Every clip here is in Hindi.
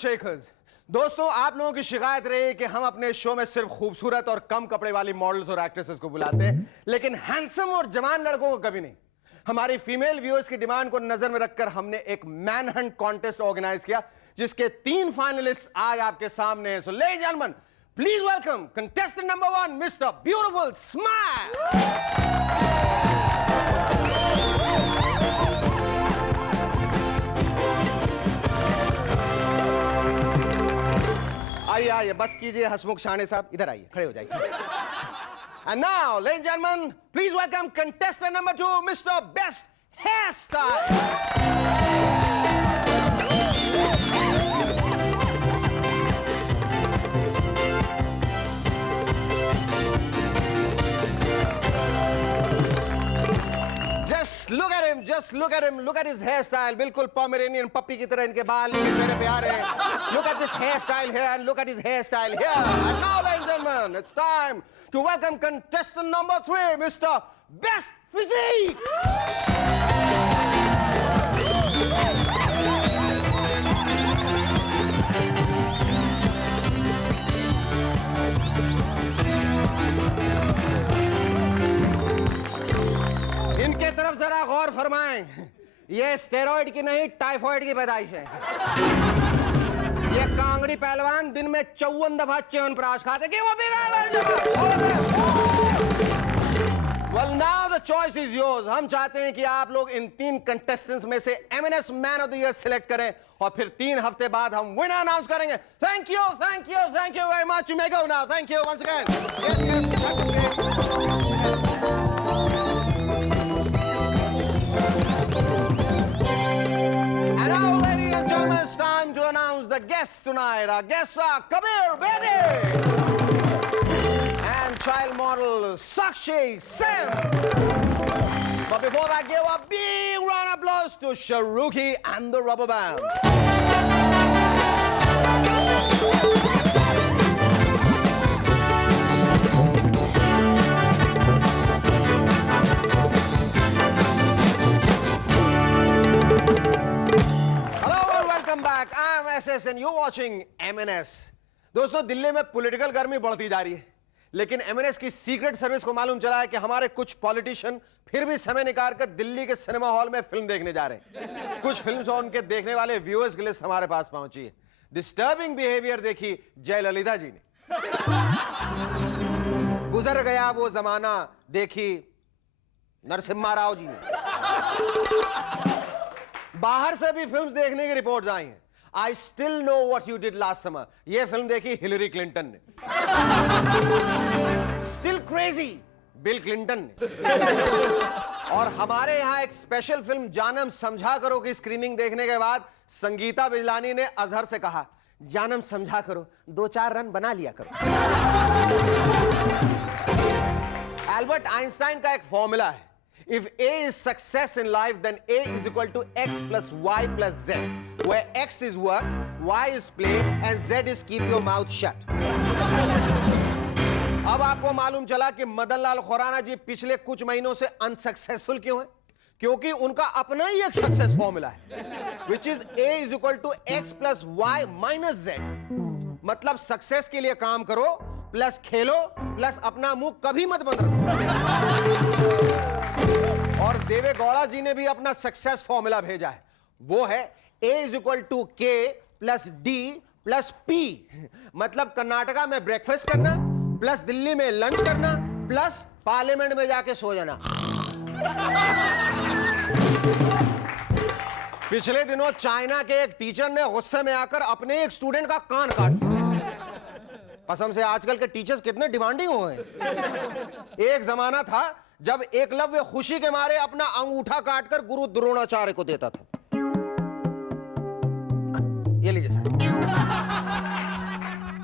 शेखर्स। दोस्तों, आप लोगों की शिकायत रही कि हम अपने शो में सिर्फ खूबसूरत और कम कपड़े वाली मॉडल्स और एक्ट्रेसेस को बुलाते हैं, लेकिन हैंडसम और जवान लड़कों को कभी नहीं। हमारी फीमेल व्यूअर्स की डिमांड को नजर में रखकर हमने एक मैन हंट कॉन्टेस्ट ऑर्गेनाइज किया, जिसके 3 फाइनलिस्ट आज आपके सामने हैं। So ladies and gentleman, please welcome contestant number 1, mister beautiful smile. आइए आइए, बस कीजिए हसमुख शाने साहब, इधर आइए, खड़े हो जाइए। And now, ladies and gentlemen, please welcome contestant number 2, Mr. Best Hairstyle. Just look at him, look at his hairstyle. बिल्कुल Pomeranian puppy की तरह इनके बाल इनके चेहरे पे आ रहे हैं. Look at this hairstyle here and look at his hairstyle here. And now, ladies and gentlemen, it's time to welcome contestant number 3, Mr. Best Physique. इनके तरफ जरा गौर फरमाएं, ये स्टेरॉइड की नहीं टाइफॉइड की पैदाइश है। ये कांगड़ी पहलवान दिन में 54 दफा च्यवनप्राश खाते कि वो Well, now the choice is yours. हम चाहते हैं कि आप लोग इन 3 कंटेस्टेंट्स में से M&S man of the year select करें और फिर 3 हफ्ते बाद हम विनर अनाउंस करेंगे। Thank you very much. You may go now. Thank you once again. It's time to announce the guests tonight. Our guests are Kabir Bedi and child model Sakshi Sen. But before that, give a big round of applause to Shahrukhi and the Rubber Band. SS and you're watching M&S. दोस्तों, दिल्ली में पॉलिटिकल गर्मी बढ़ती जा रही है, लेकिन M&S की सीक्रेट सर्विस को मालूम चला है कि हमारे कुछ पॉलिटिशियन फिर भी समय निकाल कर दिल्ली के सिनेमा हॉल में फिल्म देखने जा रहे हैं। कुछ फिल्म्स और उनके देखने वाले व्यूअर्स की लिस्ट हमारे पास पहुंची है। डिस्टर्बिंग बिहेवियर देखी जयललिता जी ने, गुजर गया वो जमाना देखी नरसिम्हा राव जी ने, बाहर से भी फिल्म्स देखने की रिपोर्ट्स आई हैं। I still know what you did last summer. ये फिल्म देखी हिलरी क्लिंटन ने। Still crazy, बिल क्लिंटन ने। और हमारे यहाँ एक स्पेशल फिल्म जानम समझा करो की स्क्रीनिंग देखने के बाद संगीता बिजलानी ने अजहर से कहा, जानम समझा करो, 2-4 रन बना लिया करो। एल्बर्ट आइंस्टाइन का एक फॉर्मूला है, if A is success in life, then A is equal to X plus Y plus Z, where X is work, Y is play, and Z is keep your mouth shut. अब आपको मालूम चला कि मदन लाल खुराना जी पिछले कुछ महीनों से अनसक्सेसफुल क्यों हैं? क्योंकि उनका अपना ही एक सक्सेस फॉर्मूला है, which is A is equal to X plus Y minus Z. मतलब सक्सेस के लिए काम करो प्लस खेलो प्लस अपना मुंह कभी मत बंद रखो। और देवे गौड़ा जी ने भी अपना सक्सेस फॉर्मूला भेजा है, वो है A is equal to K plus D plus P. मतलब कर्नाटका में ब्रेकफास्ट करना प्लस दिल्ली में लंच करना प्लस पार्लियामेंट में जाके सो जाना। पिछले दिनों चाइना के एक टीचर ने गुस्से में आकर अपने एक स्टूडेंट का कान काट दिया। कसम से आजकल के टीचर्स कितने डिमांडिंग हो गए। एक जमाना था जब एकलव्य खुशी के मारे अपना अंगूठा काटकर गुरु द्रोणाचार्य को देता था। ये लीजिए सर।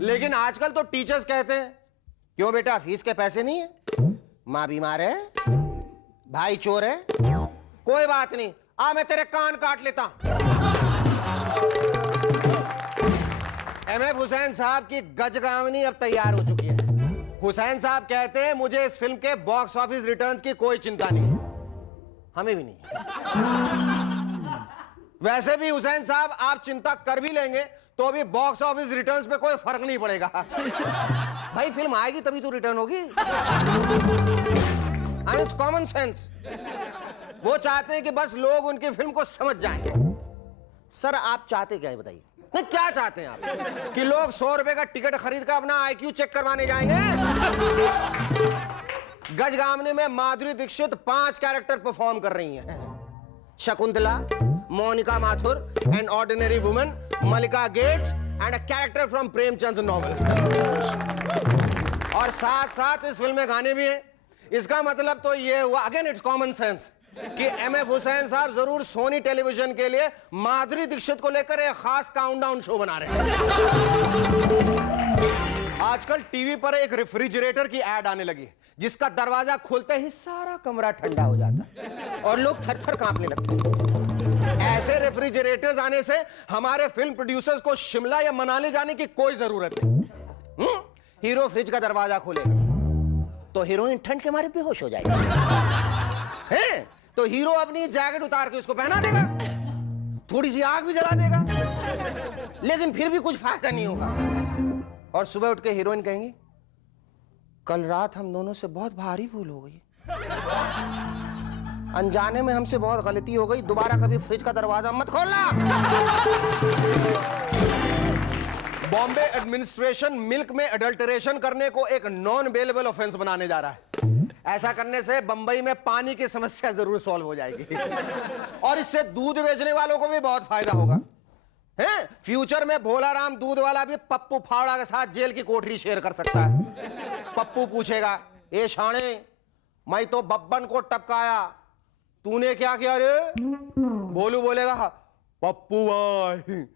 लेकिन आजकल तो टीचर्स कहते हैं, क्यों बेटा फीस के पैसे नहीं है? मां बीमार है, भाई चोर है, कोई बात नहीं, आ मैं तेरे कान काट लेता हूं। M.F. हुसैन साहब की गजगावनी अब तैयार हो चुकी है। हुसैन साहब कहते हैं, मुझे इस फिल्म के बॉक्स ऑफिस रिटर्न्स की कोई चिंता नहीं, हमें भी नहीं। वैसे भी हुसैन साहब आप चिंता कर भी लेंगे तो अभी बॉक्स ऑफिस रिटर्न्स पे कोई फर्क नहीं पड़ेगा। भाई फिल्म आएगी तभी तो रिटर्न होगी। It's common sense. वो चाहते हैं कि बस लोग उनकी फिल्म को समझ जाएं। सर आप चाहते क्या है बताइए? नहीं क्या चाहते हैं आप? कि लोग 100 रुपए का टिकट खरीद कर अपना IQ चेक करवाने जाएंगे? गजगामनी में माधुरी दीक्षित 5 कैरेक्टर परफॉर्म कर रही हैं। Shakuntala, Monika Mathur, an ordinary woman, Mallika Gates and a character from Premchand novel. और साथ साथ इस फिल्म में गाने भी हैं। इसका मतलब तो ये हुआ, अगेन इट्स कॉमन सेंस, कि MF हुसैन साहब जरूर सोनी टेलीविजन के लिए माधुरी दीक्षित को लेकर एक खास काउंटडाउन शो बना रहे हैं। आजकल टीवी पर एक रेफ्रिजरेटर की एड आने लगी, जिसका दरवाजा खोलते ही सारा कमरा ठंडा हो जाता है और लोग थर-थर कांपने लगते हैं। ऐसे रेफ्रिजरेटर्स आने से हमारे फिल्म प्रोड्यूसर्स को शिमला या मनाली जाने की कोई जरूरत नहीं। हीरो फ्रिज का दरवाजा खोलेगा तो हीरोइन ठंड के मारे बेहोश हो जाएगी, हैं? तो हीरो अपनी जैकेट उतार के उसको पहना देगा, थोड़ी सी आग भी जला देगा, लेकिन फिर भी कुछ फायदा नहीं होगा। और सुबह उठ के हीरोइन कहेंगी, कल रात हम दोनों से बहुत भारी भूल हो गई, अनजाने में हमसे बहुत गलती हो गई, दोबारा कभी फ्रिज का दरवाजा मत खोलना। बॉम्बे एडमिनिस्ट्रेशन मिल्क में अडल्टरेशन करने को एक नॉन बेलेबल ऑफेंस बनाने जा रहा है। ऐसा करने से बंबई में पानी की समस्या जरूर सॉल्व हो जाएगी और इससे दूध बेचने वालों को भी बहुत फायदा होगा। हैं? फ्यूचर में भोलाराम दूध वाला भी पप्पू फावड़ा के साथ जेल की कोठरी शेयर कर सकता है। पप्पू पूछेगा, ए शाणे, मैं तो बब्बन को टपकाया, तूने क्या किया रे? भोलू बोलेगा, पप्पू भाई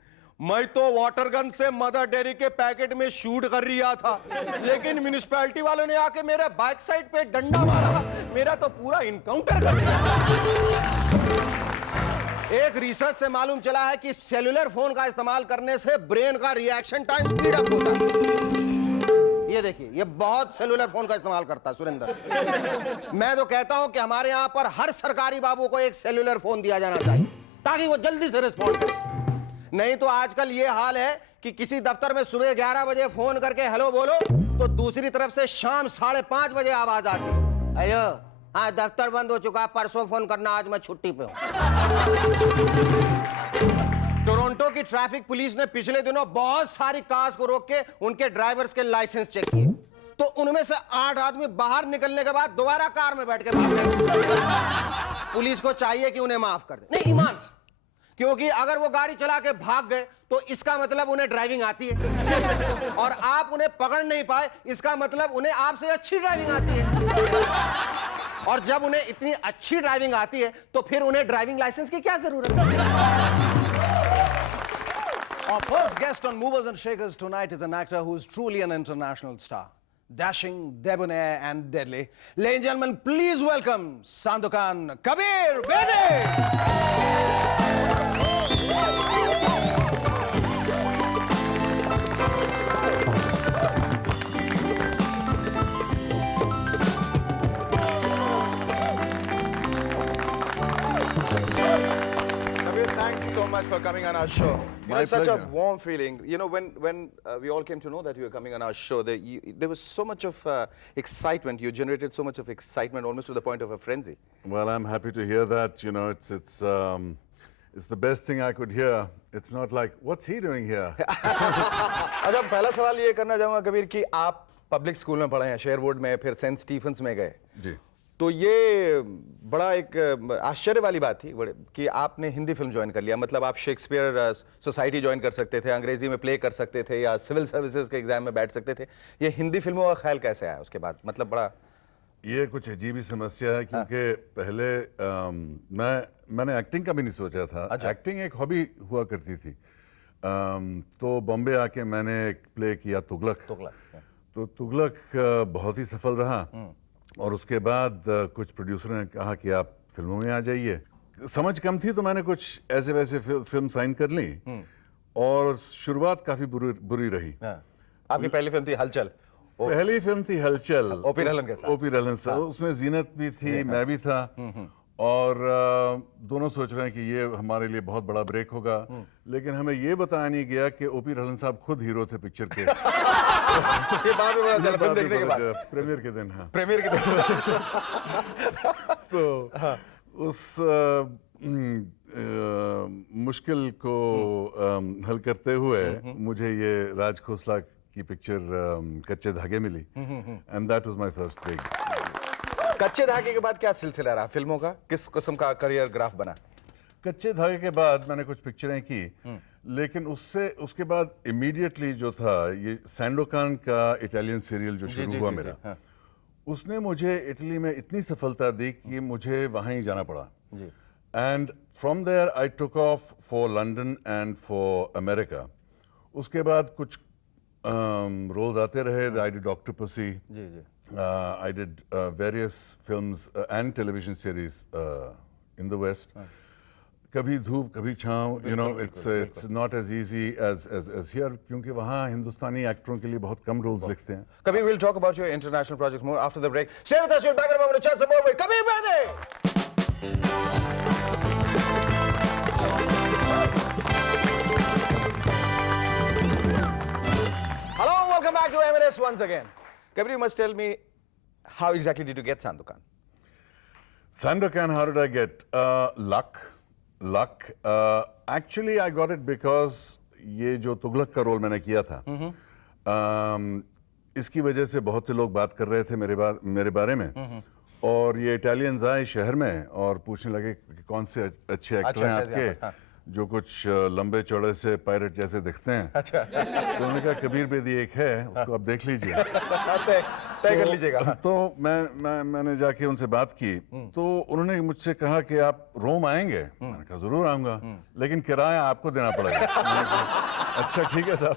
मैं तो वाटर गन से मदर डेयरी के पैकेट में शूट कर रहा था, लेकिन म्युनिसिपैलिटी वालों ने आके मेरे बैक साइड पे डंडा मारा, मेरा तो पूरा इनकाउंटर कर दिया। एक रिसर्च से मालूम चला है कि सेलुलर फोन का इस्तेमाल करने से ब्रेन का रिएक्शन टाइम स्पीड अप होता है। ये देखिए, ये बहुत सेलुलर फोन का इस्तेमाल करता है सुरेंद्र। मैं तो कहता हूं कि हमारे यहां पर हर सरकारी बाबू को एक सेलुलर फोन दिया जाना चाहिए ताकि वो जल्दी से रिस्पॉन्ड करे। नहीं तो आजकल ये हाल है कि किसी दफ्तर में सुबह 11 बजे फोन करके हेलो बोलो तो दूसरी तरफ से शाम 5:30 बजे आवाज आती है, अयो हाँ दफ्तर बंद हो चुका, परसों फोन करना, आज मैं छुट्टी पे हूं। टोरंटो की ट्रैफिक पुलिस ने पिछले दिनों बहुत सारी कार्स को रोक के उनके ड्राइवर्स के लाइसेंस चेक किए, तो उनमें से 8 आदमी बाहर निकलने के बाद दोबारा कार में बैठ के भाग गए। पुलिस को चाहिए कि उन्हें माफ कर दे, नहीं ईमान से, क्योंकि अगर वो गाड़ी चला के भाग गए तो इसका मतलब उन्हें ड्राइविंग आती है और आप उन्हें पकड़ नहीं पाए, इसका मतलब उन्हें आपसे अच्छी ड्राइविंग आती है। और जब उन्हें इतनी अच्छी ड्राइविंग आती है तो फिर उन्हें ड्राइविंग लाइसेंस की क्या जरूरत है? Our first guest on Movers and Shakers tonight is an actor who is truly an international star. Dashing, debonair and deadly. Ladies and gentlemen, please welcome Sandokan Kabir Bedi. Thanks so much for coming on our show. My It's such a pleasure. warm feeling. You know, when we all came to know that you were coming on our show, there was so much of excitement. You generated so much of excitement, almost to the point of a frenzy. Well, I'm happy to hear that. You know, it's the best thing I could hear. It's not like, what's he doing here? अच्छा, पहला सवाल ये करना चाहूँगा कबीर कि आप पब्लिक स्कूल में पढ़े हैं, शेरवुड में, फिर सेंट स्टीफेंस में गए। जी। तो ये बड़ा एक आश्चर्य वाली बात थी कि आपने हिंदी फिल्म ज्वाइन कर लिया। मतलब आप शेक्सपियर सोसाइटी ज्वाइन कर सकते थे, अंग्रेजी में प्ले कर सकते थे या सिविल सर्विसेज के एग्जाम में बैठ सकते थे। ये हिंदी फिल्मों का ख्याल कैसे आया उसके बाद? मतलब बड़ा ये कुछ अजीब ही समस्या है क्योंकि पहले मैंने एक्टिंग का भी नहीं सोचा था। अच्छा। एक्टिंग एक हॉबी हुआ करती थी। तो बॉम्बे आके मैंने एक प्ले किया तुगलक। तो तुगलक बहुत ही सफल रहा और उसके बाद कुछ प्रोड्यूसर ने कहा कि आप फिल्मों में आ जाइए। समझ कम थी तो मैंने कुछ ऐसे वैसे फिल्म साइन कर ली और शुरुआत काफी बुरी रही। आपकी पहली फिल्म थी हलचल। पहली फिल्म थी हलचल, ओपी रलन के साथ। ओपी रलन साहब, उसमें जीनत भी थी, मैं भी था और दोनों सोच रहे हैं कि ये हमारे लिए बहुत बड़ा ब्रेक होगा, लेकिन हमें ये बताया नहीं गया कि ओपी रहलन साहब खुद हीरो थे पिक्चर के। ये बाद में पता चला फिल्म देखने के बाद, प्रीमियर के दिन। हाँ, प्रीमियर के दिन। तो उस मुश्किल को हल करते हुए मुझे ये राज खोसला की पिक्चर कच्चे धागे मिली, and that was my first break. Kachche Dhaage के बाद क्या सिलसिला रहा फिल्मों का? किस किस्म का करियर ग्राफ बना? कच्चे धागे के बाद मैंने कुछ पिक्चरें की, लेकिन उसके बाद इमीडिएटली जो था ये सैंडोकान का इटालियन सीरियल जो शुरू हुआ मेरा, हाँ। उसने मुझे इटली में इतनी सफलता दी कि मुझे वहाँ ही जाना पड़ा। And from there I took off for London and for America. उसके बाद कुछ रोल्स आते रहे। I did Octopussy, I did various films and television series in the West. कभी धूप कभी छाँव, you know, it's not as easy as here, क्योंकि वहाँ हिंदुस्तानी एक्टरों के लिए बहुत कम रोल्स लिखते हैं। Kabir, we'll talk about your international projects more after the break. Stay with us, we'll be back in a moment to chat some more with Kabir Bedi. Hello, welcome back to M&S once again. Kabir, you must tell me, how exactly did you get Sandokan? Sandokan, how did I get? Luck. Actually, I got it because ये जो तुगलक का रोल मैंने किया था, इसकी वजह से बहुत से लोग बात कर रहे थे मेरे बारे में, और ये इटालियंस आए शहर में और पूछने लगे कि कौन से अच्छे एक्टर हैं आपके, जो कुछ लंबे चौड़े से पायरेट जैसे दिखते हैं। अच्छा। तो उन्होंने कहा कबीर बेदी एक है, उसको आप देख लीजिए। तय कर लीजिएगा। तो मैंने जाके उनसे बात की, तो उन्होंने मुझसे कहा कि आप रोम आएंगे। मैंने कहा जरूर आऊंगा, लेकिन किराया आपको देना पड़ेगा। मैंने कहा, अच्छा ठीक है साहब,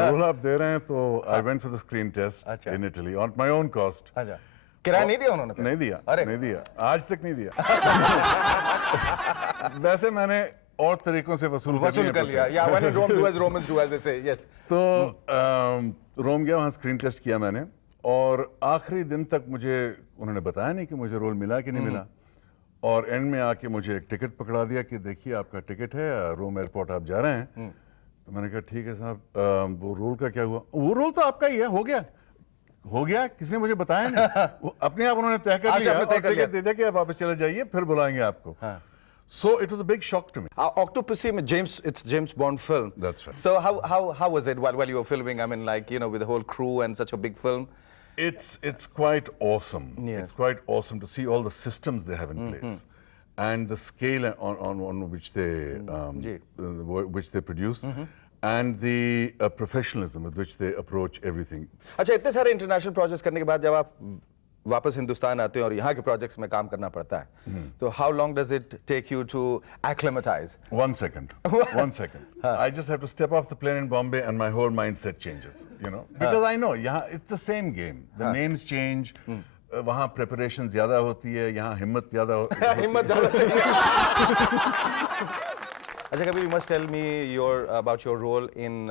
रोल आप दे रहे हैं। तो I went for the screen test in Italy on my own cost. किराया नहीं दिया उन्होंने? नहीं दिया। अरे नहीं दिया, आज तक नहीं दिया। वैसे मैंने और तरीकों से वसूल कर लिया। या when in Rome do as Romans do, as they say. Yes. तो रोम गया, वहाँ स्क्रीन टेस्ट किया मैंने, और आखिरी दिन तक मुझे उन्होंने बताया नहीं कि मुझे रोल मिला कि नहीं मिला, और एंड में आके मुझे एक टिकट पकड़ा दिया कि देखिए आपका टिकट है, रोम एयरपोर्ट आप जा रहे हैं। तो मैंने कहा ठीक है साहब, वो रोल का क्या हुआ? वो रोल तो आपका ही है, हो गया, किसी ने मुझे बताया नहीं। वो अपने आप उन्होंने तय कर लिया, टिकट दे दिया कि आप वापस चले जाइए, फिर बुलाएंगे आपको। So it was a big shock to me. Octopussy, it's James Bond film. That's right. So how was it while you were filming? I mean, like, you know, with the whole crew and such a big film. It's quite awesome. Yeah. It's quite awesome to see all the systems they have in place, and the scale on which they produce, and the professionalism with which they approach everything. अच्छा, इतने सारे इंटरनेशनल प्रोजेक्ट्स करने के बाद जब आप वापस हिंदुस्तान आते हैं और यहाँ के प्रोजेक्ट्स में काम करना पड़ता है, तो how long does it take you to acclimatize? 1 second. 1 second. I just have to step off the plane in Bombay and my whole mindset changes, you know, because I know यहाँ it's the same game. The names change. वहाँ preparation ज़्यादा होती है, यहाँ हिम्मत ज़्यादा होती है। हिम्मत ज़्यादा चाहिए। अच्छा Kabir, you must tell me about your role in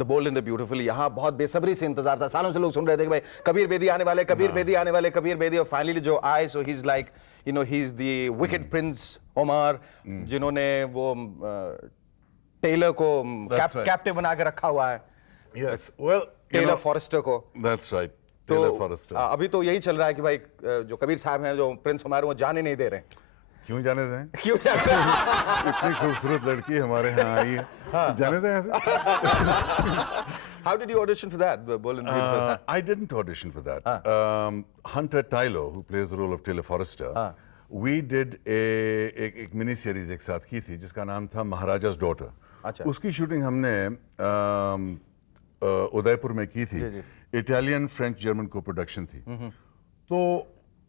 The Bold and the Beautiful. यहाँ बहुत बेसब्री से इंतजार था, सालों से लोग सुन रहे थे कि भाई कबीर बेदी आने वाले, कबीर बेदी आने वाले, कबीर बेदी, और फाइनली जो आए, so he's like, you know, he's the wicked Prince Omar, जिन्होंने वो टेलर को कैप्टिव बना के रखा हुआ है। Yes, well, टेलर फॉरेस्टर को। That's right. तो Taylor Forrester. अभी तो यही चल रहा है कि भाई जो कबीर साहब हैं, जो प्रिंस उमर, वो जाने नहीं दे रहे हैं। क्यों जाने दें? क्यों जाने दें? इतनी खूबसूरत लड़की हमारे यहाँ आई है, जाने दें ऐसे? How did you audition for that? Bold and Beautiful. I didn't audition for that. Hunter Tylo, who plays the role of Taylor Forrester, we did एक मिनी सीरीज एक साथ की थी जिसका नाम था महाराजा's Daughter. अच्छा। उसकी शूटिंग हमने उदयपुर में की थी। इटालियन फ्रेंच जर्मन को प्रोडक्शन थी। तो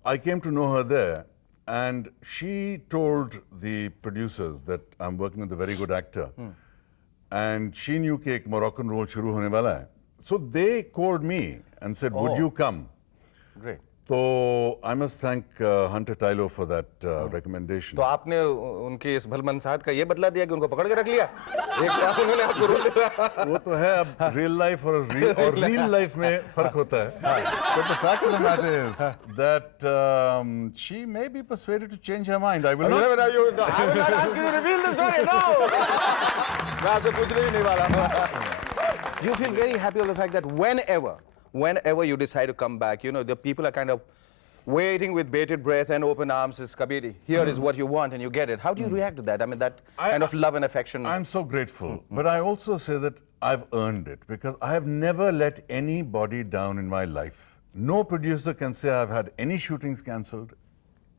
I came to know her there, and she told the producers that I'm working with a very good actor, and she knew कि एक Moroccan role शुरू होने वाला है. So they called me and said, "Would you come?" Great. तो I must thank Hunter Tylo for that recommendation. तो आपने उनकी इस भलमनसाहत का ये बदला दिया कि उनको पकड़ के रख लिया. एक बार उन्होंने आपको रोक दिया. वो तो है, अब रियल लाइफ और रियल लाइफ में फर्क होता है. But the fact of the matter is that she may be persuaded to change her mind. I will No, not. no, no, I will not ask you to reveal the story. No. मैं आपसे पूछने ही नहीं वाला. You feel very happy of the fact that whenever you decide to come back, you know, the people are kind of waiting with bated breath and open arms. Is Kabir, here is what you want and you get it. How do you react to that? I mean, that kind of love and affection. I'm so grateful, but I also say that I've earned it because I have never let anybody down in my life. No producer can say I've had any shootings cancelled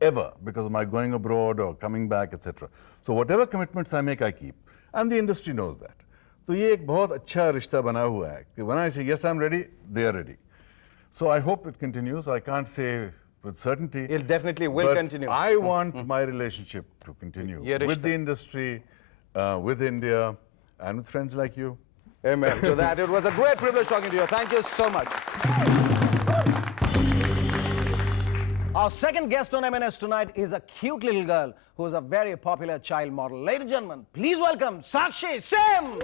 ever because of my going abroad or coming back, etc. So whatever commitments I make, I keep, and the industry knows that. तो ये एक बहुत अच्छा रिश्ता बना हुआ है कि when I say yes, I'm ready, they are ready. So I hope it continues. I can't say with certainty. It definitely will but continue. I want my relationship to continue ये with रिश्ता. the industry, with India, and with friends like you. Amen to that. It was a great privilege talking to you. Thank you so much. Our second guest on M&S tonight is a cute little girl who is a very popular child model. Ladies and gentlemen, please welcome Sakshi Sim.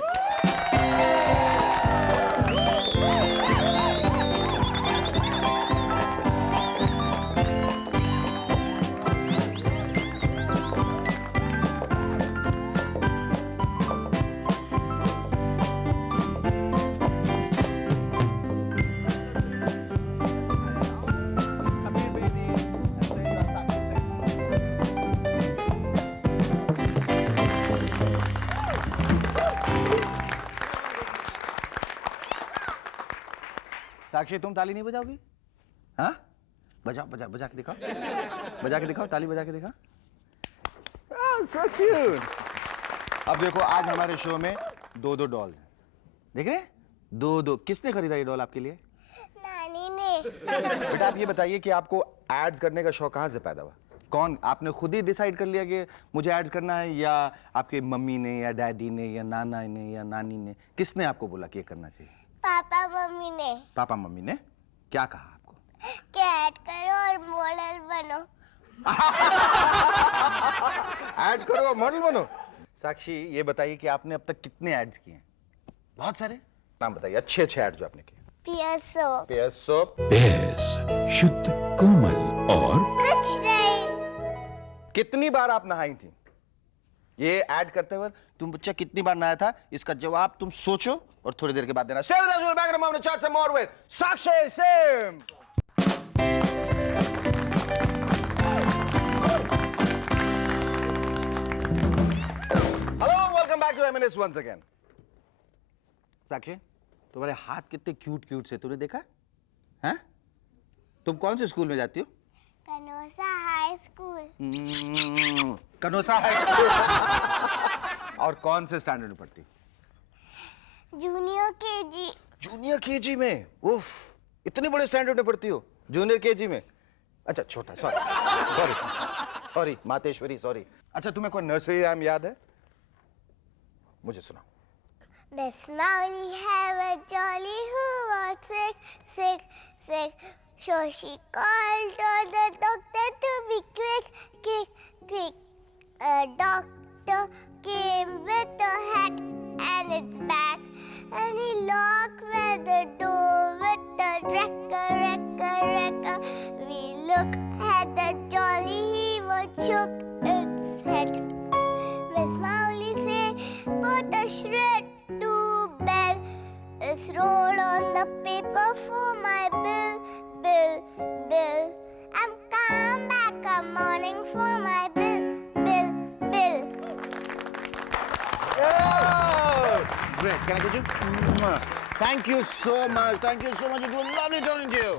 साक्षी, तुम ताली नहीं बजाओगी? हाँ? बजाओ, बजा के दिखाओ. बजा के दिखाओ, ताली बजा के दिखाओ. Oh, so cute. अब देखो, आज हमारे शो में दो डॉल हैं. देख रहे? दो. किसने खरीदा ये डॉल आपके लिए? नानी ने. बेटा, आप ये बताइए कि आपको एड्स करने का शौक कहाँ से पैदा हुआ? कौन, आपने खुद ही डिसाइड कर लिया कि मुझे एड्स करना है, या आपके मम्मी ने या डैडी ने या नाना ने या नानी ने, किसने आपको बोला कि ये करना चाहिए? पापा मम्मी ने. पापा मम्मी ने क्या कहा आपको? कि ऐड करो और मॉडल बनो. ऐड करो और मॉडल बनो. साक्षी, ये बताइए कि आपने अब तक कितने एड्स किए हैं? बहुत सारे. नाम बताइए, अच्छे एड्स जो आपने किए. पियसो. Pairs soap. पेयर्स शुद्ध कोमल और कुछ नहीं. कितनी बार आप नहाई थी? ये ऐड करते हुए तुम बच्चा कितनी बार नहाया था? इसका जवाब तुम सोचो और थोड़ी देर के बाद देना. Stay with us, we'll be back in a moment to chat some more with Sakshi Sim. Hello, welcome back to M&S once again. साक्षी, तुम्हारे हाथ कितने क्यूट से, तूने देखा? हैं? तुम कौन से स्कूल में जाती हो? Canossa high school. Canossa high school. और कौन से स्टैंडर्ड में पढ़ती? Junior KG. जूनियर केजी में. उफ, इतने बड़े स्टैंडर्ड में पढ़ती हो जूनियर केजी में? अच्छा, छोटा. Sorry Mateshwari, sorry. अच्छा, तुम्हें कोई नर्सरी राइम याद है? मुझे सुनाओ. Miss Mowgli have a jolly who was sick. So she called to the doctor to be quick. A doctor came with a hat and its back, and he locked with the door with a wrecker. We look at the jolly, he was shook its head. Miss Mowgli said, put a shred to bed. It's rolled on the paper for my bill. I'm come back a morning for my bill. Great. Can I get you? Thank you so much. It was lovely talking to you.